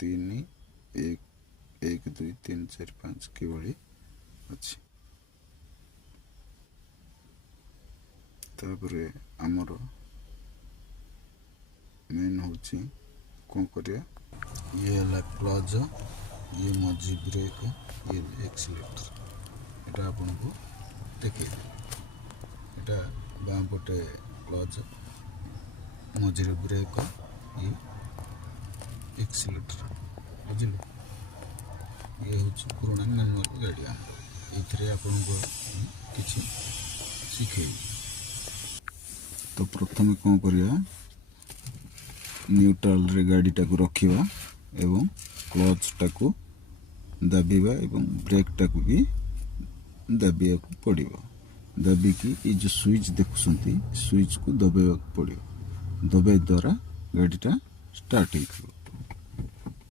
3 1 1 2 3 4 5 किभଳି ଅଛି। तापरे आमर मेन होची कौन करिया ये है क्लच ये मझी ब्रेक ये एक्सीलेटर एटा आपन को देखे एटा बाम पटे क्लच मझी ब्रेक ये एक्सीलेटर बुझिले ये होची पुराना मैनुअल गाड़ी आमर एथरे आपन को किछि सिखे। तो प्रथम कौन करिया न्यूट्रल रे गाड़ी टाको रखिबा एवं क्लच टाको दाबिबा एवं ब्रेक टाको भी दाबिया को पड़िबो। दाबी की ये जो स्विच देखुसंती स्विच को दबाइबा को पड़िबो। दबाई द्वारा गाड़ीटा स्टार्ट होइथिबो।